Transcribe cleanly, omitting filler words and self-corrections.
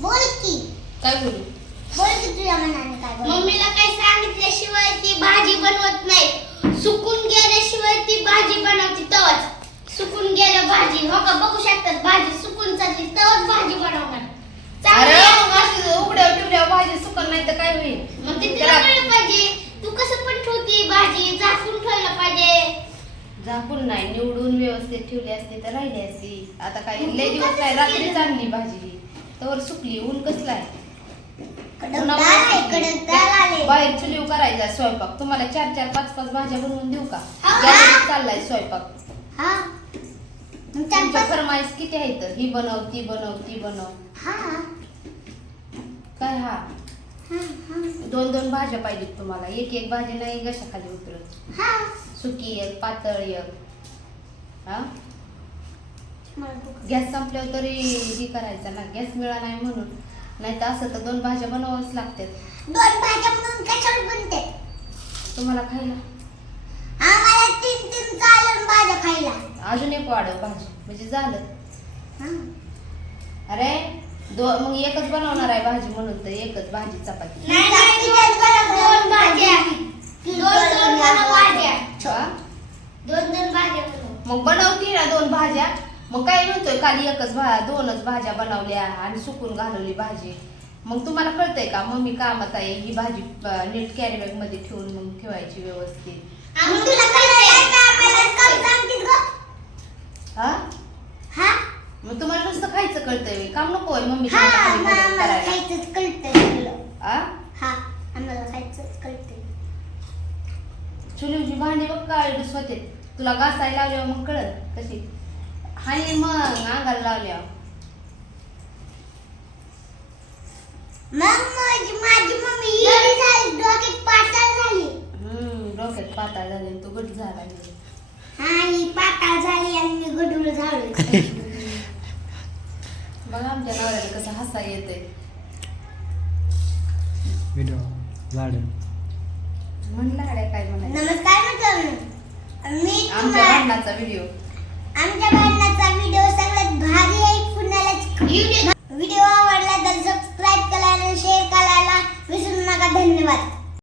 बोल की काय बोलू? बोल की तुझ्या मनाने काय बोल. मम्मीला काही सांगितल्याशिवाय ती भाजी बनवत नाही. सुकून गेल्याशिवाय ती भाजी बनवते तवच. सुकून गेलं भाजी हो का बघू शकतात भाजी सुकून चालली तवच भाजी बनवणार. अरे चांगली मग अशी उघड्या ठेवल्या भाजी सुकन नाही तर काय होईल? मग ते तुला कळलं पाहिजे. तू कसं पण ठेवती भाजी झाकून ठेवलं पाहिजे. झाकून नाही निवडून व्यवस्थित ठेवली असते तर राहिली असती. आता काय लय दिवस नाही रात्री चांगली भाजी तवर सुकली. ऊन कसलाय बाहेर चुलीव करायचा स्वयंपाक. तुम्हाला 4-4, 5-5 भाज्या बनवून देऊ का? गॅसवर चाललाय स्वयंपाक. हा तुमच्या फरमाईश किती आहेत? ही बनव ती बनव ती बनव. हा काय हा हा 2-2 भाज्या पाहिजेत तुम्हाला. एक भाजी नाही कशा खाली उतरत. हा सुकी एक पातळ एक. हा गॅस संपल्यावर तरी हे करायचं ना. गॅस मिळाला नाही म्हणून. नाही तर असं तर 2 भाज्या बनवावंच लागतात. 2 भाज्या म्हणून कशाला बनते? तुम्हाला खायला आम्हाला 3 चालून भाज्या खायला. अजून एक वाढव भाजी म्हणजे झालं. हा अरे मग एकच बनवणार आहे भाजी म्हणून तर एकच भाजी चपाती. नाही नाही दोन भाज्या. दोन भाज्या. हा? 2 भाज्या बनव. मग बनवती ना 2 भाज्या. मग काय म्हणतोय काल 2च भाज्या बनवल्या आणि सुकून घालवली भाजी. मग तुम्हाला कळतंय का मम्मी कामात आहे ही भाजी नीट कॅरी बॅग मध्ये ठेवून मग ठेवायची व्यवस्थित. मग तुला कळलं का आम्हाला काम सांगतीस ग? हा हा मग तुम्हाला नुसतं खायचं कळतंय काम नको आहे मम्मी हा आम्हाला खायचंच कळतंय तुला. हा आम्हाला खायचंच कळतंय. चुलीची भांडी बघ काळी होते. तुला घासायला लावल्यावर मग कळत कशी हाय मग अंगाला लावल्यावर. मग माझी मम्मी एवढी झाली डोक्यात पातळ झाली. डोक्यात पातळ झाली तू गट झाला. हा ही पातळ झाली आणि मी गडूळ झालो. बघा आमच्या नवऱ्याला कसं हसा येतंय. व्हिडिओ झाड म्हणला काय म्हणायचं. नमस्कार मित्रांनो मी आमच्या भांडणाचा व्हिडिओ आमच्या भांडणाचा व्हिडिओ सगळ्यात भारी आहे. कुणाला व्हिडिओ आवडला तर सबस्क्राईब करायला शेअर करायला विसरू नका. धन्यवाद.